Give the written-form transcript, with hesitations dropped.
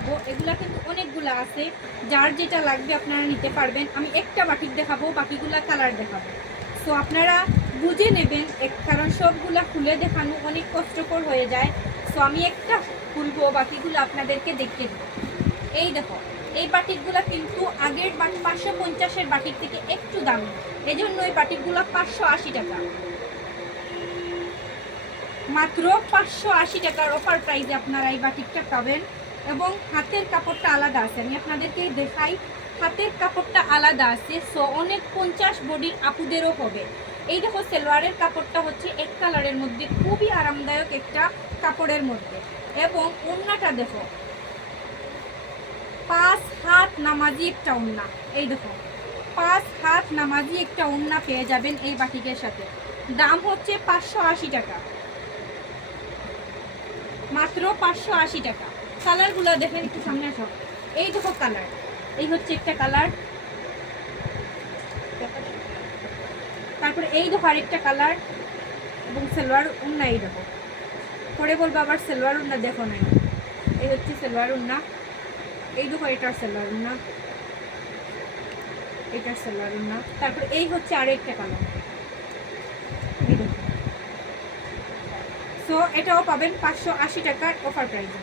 দেখাবো, এগুলা কিন্তু অনেকগুলা আছে, যার যেটা লাগবে আপনারা নিতে পারবেন। আমি একটা বাটিক দেখাবো, বাকিগুলা কালার দেখাবো। সো আপনারা বুঝে নেবেন, কারণ সবগুলা খুলে দেখানো অনেক কষ্টকর হয়ে যায়। সো আমি একটা খুলবো, বাকিগুলো আপনাদেরকে দেখিয়ে দেবো। এই দেখো, এই বাটিকগুলা কিন্তু আগের 550-এর বাটিক থেকে একটু দামি, এই জন্য এই বাটিকগুলো 580 টাকা, মাত্র 580 টাকার অফার প্রাইসে আপনারা এই বাটিকটা পাবেন। এবং হাতের কাপড়টা আলাদা আছে, আমি আপনাদেরকে দেখাই, হাতের কাপড়টা আলাদা আছে। সো অনেক 50 বডির আপুদেরও হবে। এই দেখো, সালোয়ারের কাপড়টা হচ্ছে এক কালারের মধ্যে, খুবই আরামদায়ক একটা কাপড়ের মধ্যে। এবং ওড়নাটা দেখো, 5 হাত নামাজি একটা ওড়না। এই দেখো, 5 হাত নামাজি একটা ওড়না পেয়ে যাবেন এই বাটিকের সাথে। দাম হচ্ছে 580 টাকা, মাত্র 580 টাকা। কালারগুলো দেখেন, একটু সামনে আসো। এই দেখো কালার, এই হচ্ছে একটা কালার, তারপরে এই দেখো আরেকটা কালার। এবং সালোয়ার ওড়না এই দেখো, পরে বলবো আবার সালোয়ার ওড়না দেখো না। এই হচ্ছে সালোয়ার ওড়না, এই দেখো এটার সালোয়ার ওড়না, এটার সালোয়ার ওড়না। তারপরে এই হচ্ছে আরেকটা কালার, এই দেখো। সো এটাও পাবেন 580 টাকার অফার প্রাইসে।